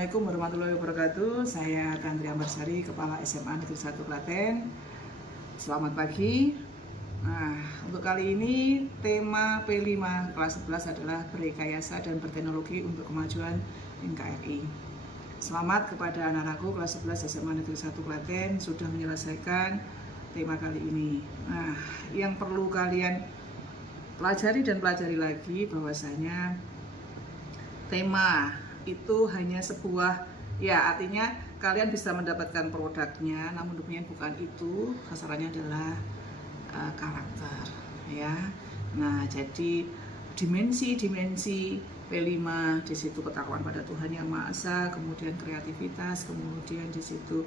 Assalamualaikum warahmatullahi wabarakatuh. Saya Tantri Ambarsari, Kepala SMA Negeri 1 Klaten. Selamat pagi. Nah, untuk kali ini tema P5 kelas 11 adalah Berrekayasa dan Berteknologi untuk Kemajuan NKRI. Selamat kepada anak-anakku kelas 11 SMA Negeri 1 Klaten sudah menyelesaikan tema kali ini. Nah, yang perlu kalian pelajari lagi bahwasanya tema itu hanya sebuah, ya artinya kalian bisa mendapatkan produknya, namun demikian bukan itu, sasarannya adalah karakter, ya. Nah, jadi dimensi P5 di situ ketakwaan pada Tuhan Yang Maha Esa, kemudian kreativitas, kemudian di situ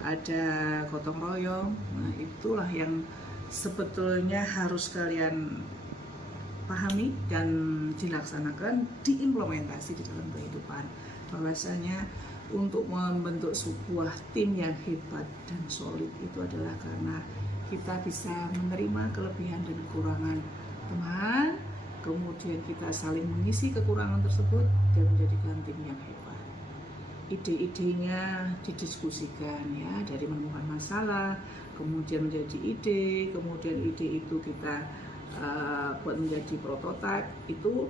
ada gotong royong. Nah, itulah yang sebetulnya harus kalian pahami dan dilaksanakan, diimplementasi di dalam kehidupan. Bahwasanya untuk membentuk sebuah tim yang hebat dan solid itu adalah karena kita bisa menerima kelebihan dan kekurangan teman, kemudian kita saling mengisi kekurangan tersebut dan menjadikan tim yang hebat. Ide-idenya didiskusikan, ya, dari menemukan masalah, kemudian menjadi ide, kemudian ide itu kita buat menjadi prototipe. Itu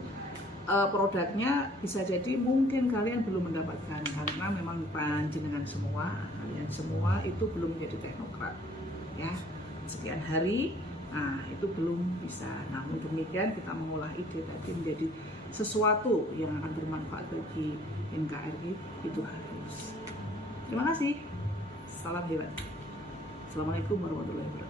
produknya bisa jadi mungkin kalian belum mendapatkan karena memang panjenengan semua, kalian semua itu belum menjadi teknokrat, ya, sekian hari. Nah, itu belum bisa. Namun demikian kita mengolah ide tadi menjadi sesuatu yang akan bermanfaat bagi NKRI, itu harus. Terima kasih. Salam hebat. Assalamualaikum warahmatullahi wabarakatuh.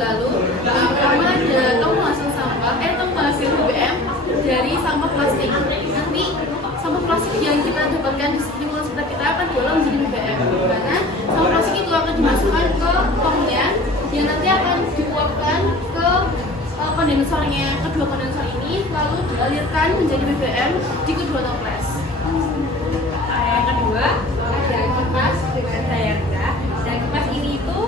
Lalu pertama ada tong penghasil BBM dari sampah plastik. Nanti sampah plastik yang kita dapatkan di lingkungan sekitar kita akan diolah menjadi BBM, dimana sampah plastik itu akan dimasukkan ke tongnya yang nanti akan diuapkan ke kondensornya, kedua kondensor ini lalu dialirkan menjadi BBM di kedua toples. Yang kedua ada kipas dengan daya rendah, dan kipas ini itu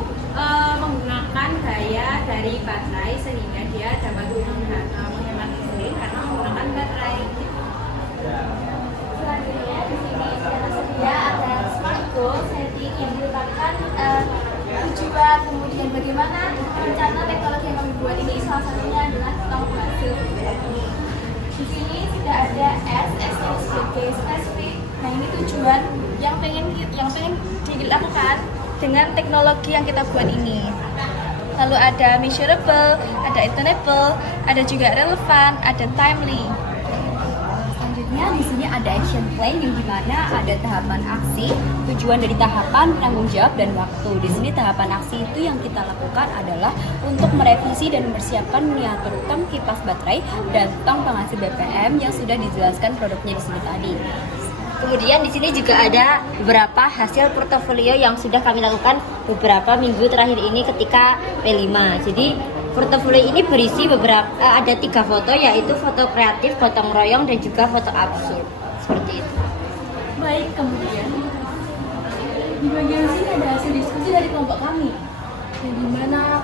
menggunakan daya dari baterai sehingga dia dapat menghemat listrik karena menggunakan baterai. Selanjutnya di sini tersedia ada smart goal setting yang merupakan tujuan, kemudian bagaimana rencana teknologi yang kami buat ini, salah satunya adalah tong penghasil BBM. Di sini sudah ada S sebagai spesifik. Nah, ini tujuan yang pengen dilakukan dengan teknologi yang kita buat ini. Lalu ada measurable, ada attainable, ada juga relevan, ada timely. Selanjutnya di sini ada action plan yang dimana ada tahapan aksi, tujuan dari tahapan, penanggung jawab, dan waktu. Di sini tahapan aksi itu yang kita lakukan adalah untuk merevisi dan mempersiapkan miniatur tong kipas baterai dan tong penghasil BBM yang sudah dijelaskan produknya di sini tadi. Kemudian di sini juga ada beberapa hasil portofolio yang sudah kami lakukan beberapa minggu terakhir ini ketika P5. Jadi portofolio ini berisi ada 3 foto, yaitu foto kreatif, gotong royong, dan juga foto absurd. Seperti itu. Baik, kemudian di bagian sini ada hasil diskusi dari kelompok kami, yang dimana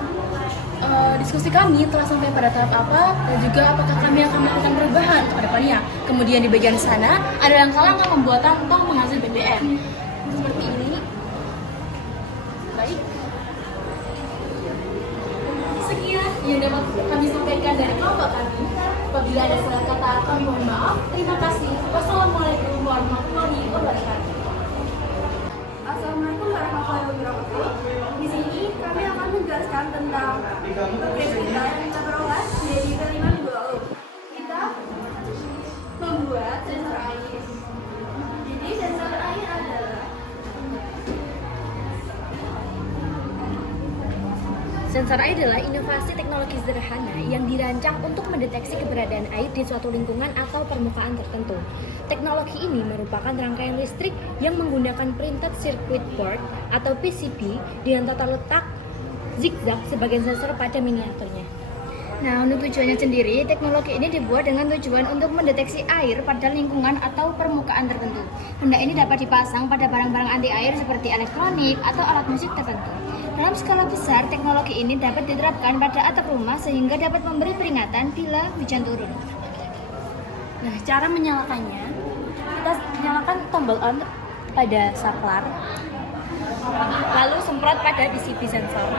diskusi kami telah sampai pada tahap apa dan juga apakah kami akan melakukan perubahan ke depannya. Kemudian di bagian sana ada langkah-langkah pembuatan tong penghasil BBM seperti ini. Baik, sekian yang dapat kami sampaikan dari kelompok kami. Apabila ada salah kata, kami mohon maaf. Terima kasih. Wassalamualaikum warahmatullahi wabarakatuh. Assalamualaikum warahmatullahi wabarakatuh. Di sini kami akan menjelaskan tentang tugas kita yang kita peroleh dari P5 minggu lalu. Kita membuat sensor air. Jadi sensor air adalah Sensor air adalah inovasi teknologi sederhana yang dirancang untuk mendeteksi keberadaan air di suatu lingkungan atau permukaan tertentu. Teknologi ini merupakan rangkaian listrik yang menggunakan printed circuit board atau PCB dengan tata letak zigzag sebagai sensor pada miniaturnya. Nah, untuk tujuannya sendiri, teknologi ini dibuat dengan tujuan untuk mendeteksi air pada lingkungan atau permukaan tertentu. Benda ini dapat dipasang pada barang-barang anti air seperti elektronik atau alat musik tertentu. Dalam skala besar, teknologi ini dapat diterapkan pada atap rumah sehingga dapat memberi peringatan bila hujan turun. Nah, cara menyalakannya, kita nyalakan tombol on pada saklar, lalu semprot pada PCB sensor.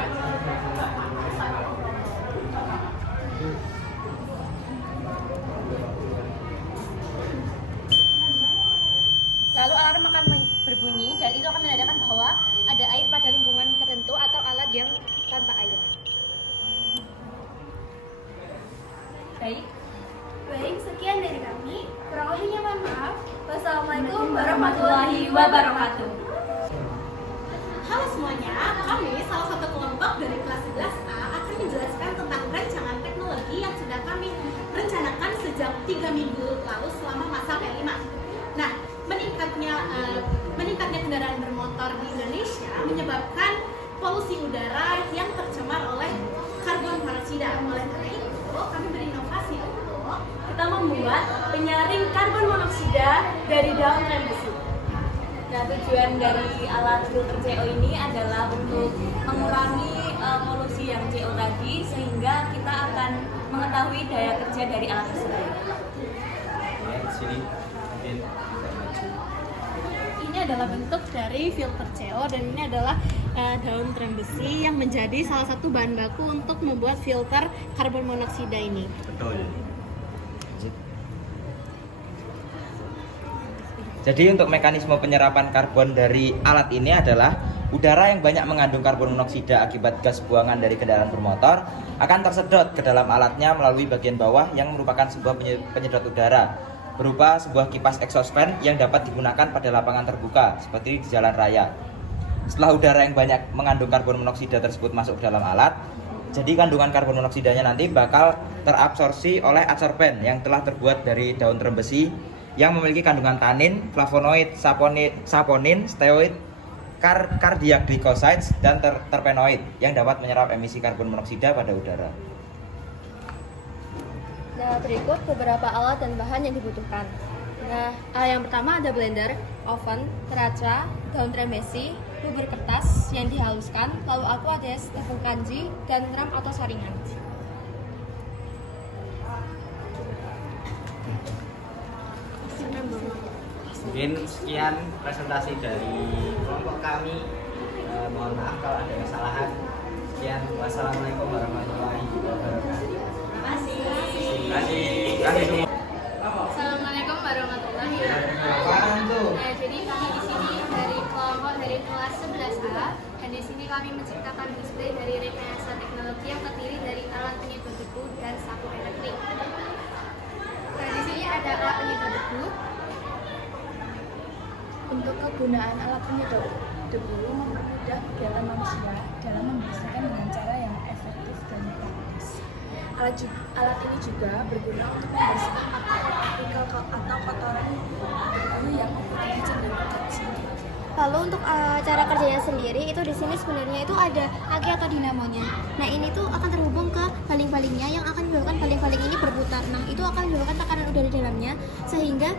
Lalu alarm akan berbunyi dan itu akan menandakan bahwa ada air pada lingkungan tertentu atau alat yang tanpa air. Baik, sekian dari kami. Kurang lebihnya mohon maaf. Wassalamualaikum warahmatullahi wabarakatuh. Halo semuanya, kami salah satu kelompok dari kelas 11A akan menjelaskan tentang rancangan teknologi yang sudah kami rencanakan sejak 3 minggu lalu selama masa P5. Nah, meningkatnya kendaraan bermotor di Indonesia menyebabkan polusi udara yang tercemar oleh karbon monoksida. Oleh karena itu, kami berinovasi untuk kita membuat penyaring karbon monoksida dari daun rem besi. Nah, tujuan dari alat filter CO ini adalah untuk mengurangi polusi yang CO tadi, sehingga kita akan mengetahui daya kerja dari alat tersebut. Ini adalah bentuk dari filter CO dan ini adalah daun rem besi yang menjadi salah satu bahan baku untuk membuat filter karbon monoksida ini. Betul. Jadi untuk mekanisme penyerapan karbon dari alat ini adalah udara yang banyak mengandung karbon monoksida akibat gas buangan dari kendaraan bermotor akan tersedot ke dalam alatnya melalui bagian bawah yang merupakan sebuah penyedot udara berupa sebuah kipas exhaust fan yang dapat digunakan pada lapangan terbuka seperti di jalan raya. Setelah udara yang banyak mengandung karbon monoksida tersebut masuk ke dalam alat, jadi kandungan karbon monoksidanya nanti bakal terabsorpsi oleh adsorben yang telah terbuat dari daun rem besi yang memiliki kandungan tanin, flavonoid, saponin, steroid, cardiac glycosides, dan terpenoid yang dapat menyerap emisi karbon monoksida pada udara. Nah, berikut beberapa alat dan bahan yang dibutuhkan. Nah, yang pertama ada blender, oven, peraca, daun rem besi, bubur kertas yang dihaluskan, lalu aquades, tepung kanji, dan ram atau saringan. Mungkin sekian presentasi dari kelompok kami. Mohon maaf kalau ada kesalahan. Sekian, wassalamualaikum warahmatullahi wabarakatuh. Terima kasih semua. Assalamualaikum warahmatullahi wabarakatuh. Nah, jadi kami di sini dari kelompok dari kelas 11A dan di sini kami menciptakan display dari rekayasa teknologi yang terdiri dari alat penyedot debu dan sapu elektrik. Nah, di sini ada alat penyedot debu. Untuk kegunaan alat penyedot debu mempermudah kegiatan manusia dalam membersihkan dengan cara yang efektif dan praktis. Alat ini juga berguna untuk membersihkan partikel atau kotoran debu yang memiliki cenderung kecil. Lalu untuk cara kerjanya sendiri itu di sini sebenarnya itu ada aki atau dinamonya. Nah, ini tuh akan terhubung ke baling-balingnya yang akan menyebabkan baling-baling ini berputar. Nah, itu akan menyebabkan tekanan udara di dalamnya sehingga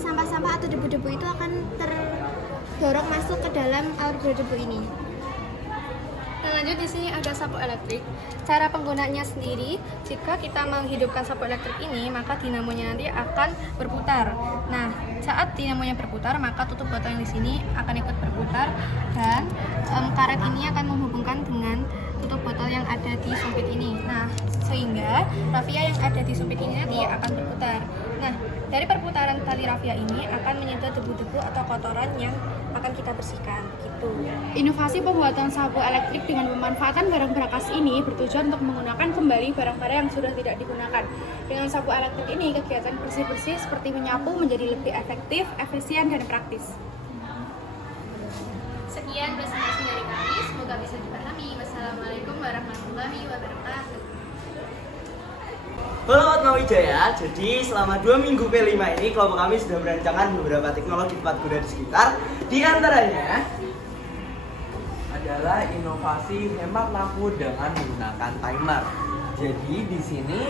sampah-sampah atau debu-debu itu akan terdorong masuk ke dalam alat debu ini. Nah, lanjut di sini ada sapu elektrik. Cara penggunaannya sendiri, jika kita menghidupkan sapu elektrik ini, maka dinamonya nanti akan berputar. Nah, saat dinamonya berputar, maka tutup botol yang di sini akan ikut berputar dan karet ini akan menghubungkan dengan tutup botol yang ada di sumpit ini. Nah, sehingga rafia yang ada di sumpit ini nanti akan berputar. Nah, dari perputaran tali rafia ini akan menyedot debu-debu atau kotoran yang akan kita bersihkan. Gitu. Inovasi pembuatan sapu elektrik dengan memanfaatkan barang bekas ini bertujuan untuk menggunakan kembali barang-barang yang sudah tidak digunakan. Dengan sapu elektrik ini, kegiatan bersih-bersih seperti menyapu menjadi lebih efektif, efisien, dan praktis. Sekian presentasi dari kami, semoga bisa dipahami. Wassalamualaikum warahmatullahi wabarakatuh. Halo Atma Wijaya, jadi selama 2 minggu P5 ini kelompok kami sudah merancangkan beberapa teknologi tepat guna di sekitar. Di antaranya adalah inovasi hemat lampu dengan menggunakan timer. jadi di sini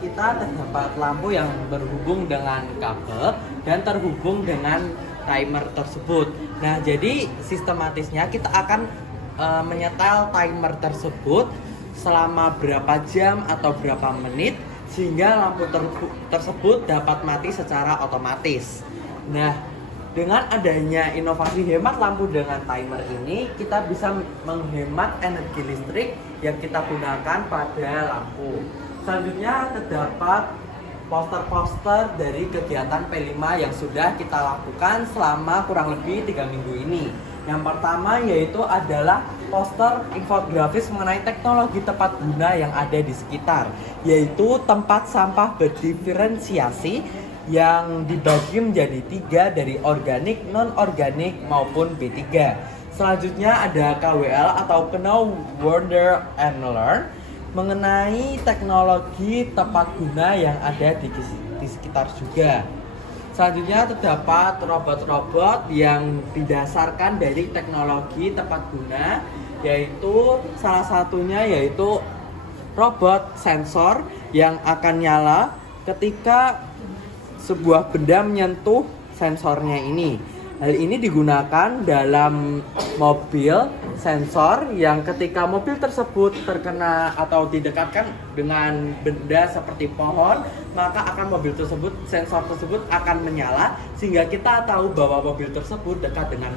kita terdapat lampu yang berhubung dengan kabel dan terhubung dengan timer tersebut. Nah, jadi sistematisnya kita akan menyetel timer tersebut selama berapa jam atau berapa menit sehingga lampu tersebut dapat mati secara otomatis. Nah, dengan adanya inovasi hemat lampu dengan timer ini, kita bisa menghemat energi listrik yang kita gunakan pada lampu. Selanjutnya terdapat poster-poster dari kegiatan P5 yang sudah kita lakukan selama kurang lebih 3 minggu ini. Yang pertama yaitu adalah poster infografis mengenai teknologi tepat guna yang ada di sekitar, yaitu tempat sampah berdiferensiasi yang dibagi menjadi 3 dari organik, non-organik maupun B3. Selanjutnya ada KWL atau Know, Wonder, and Learn mengenai teknologi tepat guna yang ada di sekitar juga. Selanjutnya terdapat robot-robot yang didasarkan dari teknologi tepat guna, yaitu salah satunya yaitu robot sensor yang akan nyala ketika sebuah benda menyentuh sensornya ini. Hal ini digunakan dalam mobil sensor yang ketika mobil tersebut terkena atau didekatkan dengan benda seperti pohon, maka sensor tersebut akan menyala sehingga kita tahu bahwa mobil tersebut dekat dengan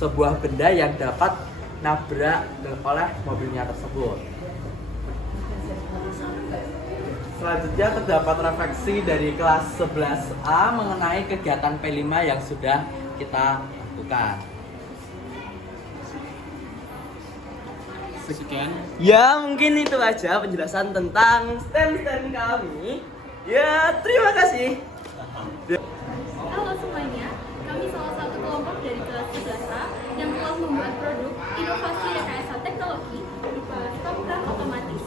sebuah benda yang dapat nabrak oleh mobilnya tersebut. Selanjutnya terdapat refleksi dari kelas 11A mengenai kegiatan P5 yang sudah kita lakukan. Sekian. Ya, mungkin itu aja penjelasan tentang stand-stand kami. Ya, terima kasih. Halo semuanya, kami salah satu kelompok dari kelas 11A yang telah membuat produk inovasi rekayasa teknologi berupa stop run otomatis.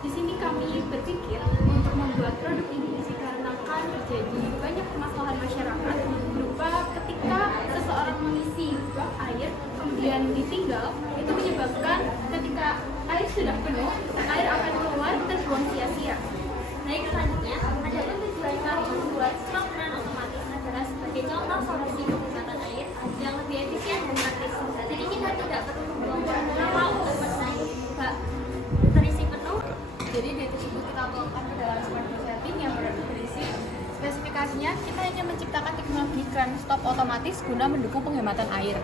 Di sini kami berpikir untuk membuat produk ini dikarenakan terjadi banyak permasalahan masyarakat berupa ketika seseorang mengisi bak air kemudian ditinggal, itu menyebabkan ketika air sudah penuh, air akan keluar dan buang sia-sia. Baik, selanjutnya ada tujuan kami membuat stop run otomatis adalah sebagai contoh solusi penghematan air yang lebih efisien dan praktis. Jadi kita tidak perlu membuang lama untuk menaik bak terisi penuh. Jadi dari tersebut kita tuangkan ke dalam smart setting yang berisi spesifikasinya. Kita hanya menciptakan teknologi kran stop otomatis guna mendukung penghematan air.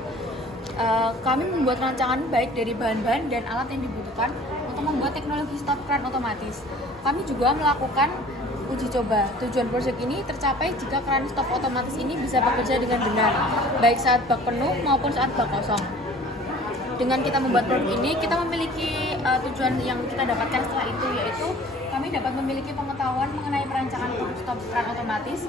Kami membuat rancangan baik dari bahan-bahan dan alat yang dibutuhkan untuk membuat teknologi stop kran otomatis. Kami juga melakukan uji coba. Tujuan proyek ini tercapai jika kran stop otomatis ini bisa bekerja dengan benar, baik saat bak penuh maupun saat bak kosong. Dengan kita membuat produk ini, kita memiliki tujuan yang kita dapatkan setelah itu, yaitu kami dapat memiliki pengetahuan mengenai perancangan produk stop kran otomatis.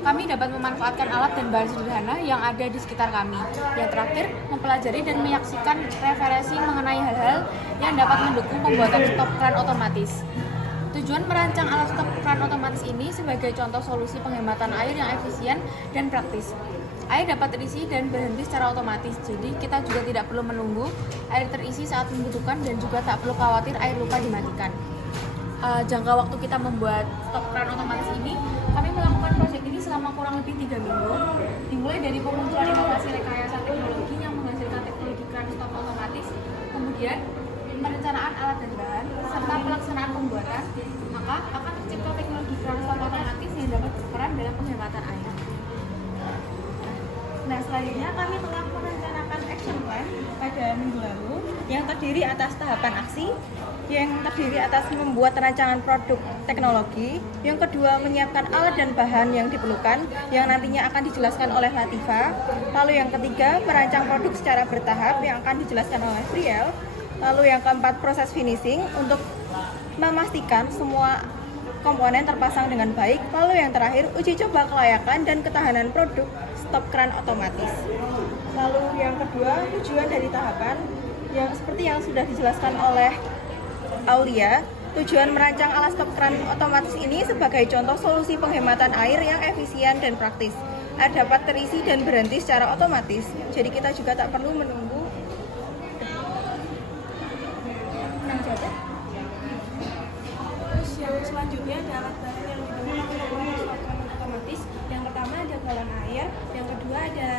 Kami dapat memanfaatkan alat dan bahan sederhana yang ada di sekitar kami. Yang terakhir, mempelajari dan menyaksikan referensi mengenai hal-hal yang dapat mendukung pembuatan stop kran otomatis. Tujuan merancang alat stop kran otomatis ini sebagai contoh solusi penghematan air yang efisien dan praktis. Air dapat terisi dan berhenti secara otomatis, jadi kita juga tidak perlu menunggu air terisi saat membutuhkan dan juga tak perlu khawatir air lupa dimatikan. Jangka waktu kita membuat stop kran otomatis ini, kami melakukan proyek ini selama kurang lebih 3 minggu, dimulai dari pemunculan inovasi rekayasa teknologi yang menghasilkan teknologi kran stop otomatis, kemudian perencanaan alat dan bahan, serta pelaksanaan pembuatan, maka akan tercipta teknologi kran stop otomatis yang dapat berperan dalam penghematan air. Nah, selanjutnya kami telah merencanakan action plan pada minggu lalu yang terdiri atas tahapan aksi, yang terdiri atas membuat rancangan produk teknologi, yang kedua menyiapkan alat dan bahan yang diperlukan yang nantinya akan dijelaskan oleh Latifa, lalu yang ketiga merancang produk secara bertahap yang akan dijelaskan oleh Priel, lalu yang keempat proses finishing untuk memastikan semua komponen terpasang dengan baik, lalu yang terakhir uji coba kelayakan dan ketahanan produk stop kran otomatis. Lalu yang kedua, tujuan dari tahapan yang seperti yang sudah dijelaskan oleh Aulia, tujuan merancang alat stop kran otomatis ini sebagai contoh solusi penghematan air yang efisien dan praktis. Air dapat terisi dan berhenti secara otomatis, jadi kita juga tak perlu menunggu. Ini ada alat bahan yang digunakan untuk memasukkan otomatis. Yang pertama ada galon air, yang kedua ada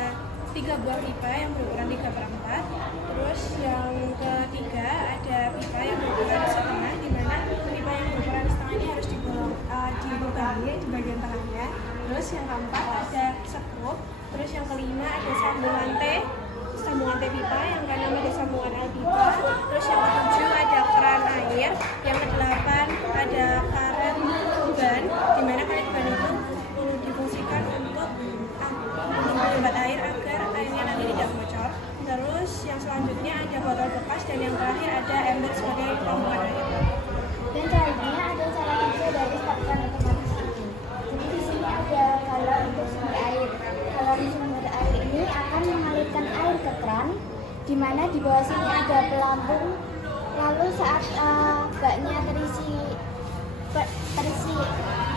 3 buah pipa yang berukuran 3/4. Terus yang ketiga ada pipa yang berukuran setengah, di mana pipa yang berukuran setengah ini harus dilubangi di bagian tengahnya. Terus yang keempat ada skrup. Terus yang kelima ada sambungan T pipa, yang keenam ada sambungan L pipa. Terus yang ketujuh ada keran air, yang kedelapan ada karet ban, di mana karet ban itu difungsikan untuk menghemat air agar airnya nanti tidak bocor. Terus yang selanjutnya ada botol bekas, dan yang terakhir ada ember sebagai tampungan air. Dan selanjutnya ada cara kerja dari stopkan otomatis ini. Jadi di sini ada galon untuk sumber air. Galon sumber air ini akan mengalirkan air ke keran, di mana di bawah sini ada pelampung. Lalu saat baknya terisi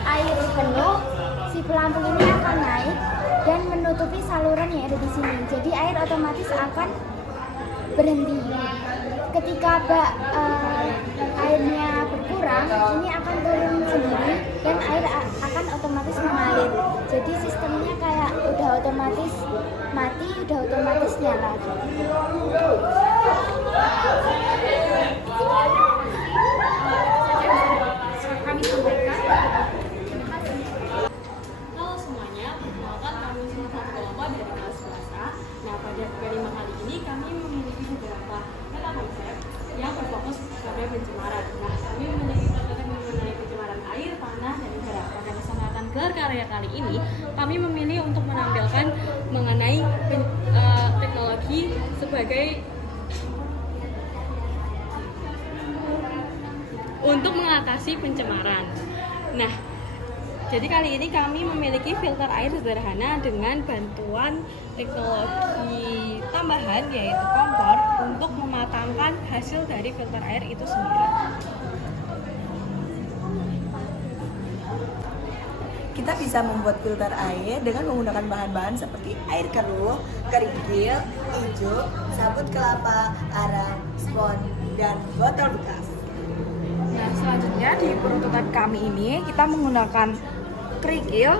air penuh, si pelampung ini akan naik dan menutupi saluran yang ada di sini. Jadi air otomatis akan berhenti. Ketika airnya berkurang, ini akan turun sendiri dan air akan otomatis mengalir. Jadi sistemnya kayak udah otomatis mati, udah otomatis nyala. Kami sampaikan. Halo semuanya, perkenalkan kami semua satu kelompok dari kelas swasta. Nah, pada kelima kali ini kami memiliki beberapa meta konsep yang berfokus pada pencemaran. Nah, kami memiliki konten mengenai pencemaran air, tanah, dan udara. Pada kesempatan gelar karya kali ini, kami memilih untuk menampilkan mengenai teknologi sebagai untuk mengatasi pencemaran. Nah, jadi kali ini kami memiliki filter air sederhana dengan bantuan teknologi tambahan yaitu kompor untuk mematangkan hasil dari filter air itu sendiri. Kita bisa membuat filter air dengan menggunakan bahan-bahan seperti air keruh, kerikil, hijau, sabut kelapa, arang, spons, dan botol bekas. Nah, selanjutnya di peruntukan kami ini kita menggunakan kerikil,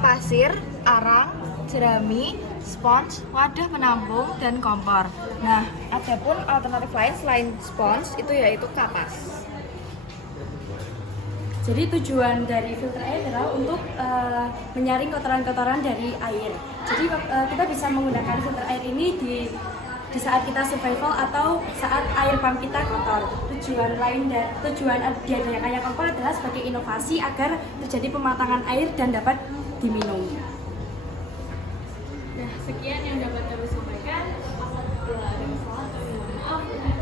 pasir, arang, jerami, spons, wadah penampung, dan kompor. Nah, ada pun alternatif lain selain spons itu yaitu kapas. Jadi tujuan dari filter air adalah untuk menyaring kotoran-kotoran dari air. Jadi kita bisa menggunakan filter air ini di saat kita survival atau saat air pump kita kotor. Tujuan diadakannya kompor adalah sebagai inovasi agar terjadi pematangan air dan dapat diminum. Nah, sekian yang dapat kami sampaikan. Apabila ada kesalahan, kami mohon maaf.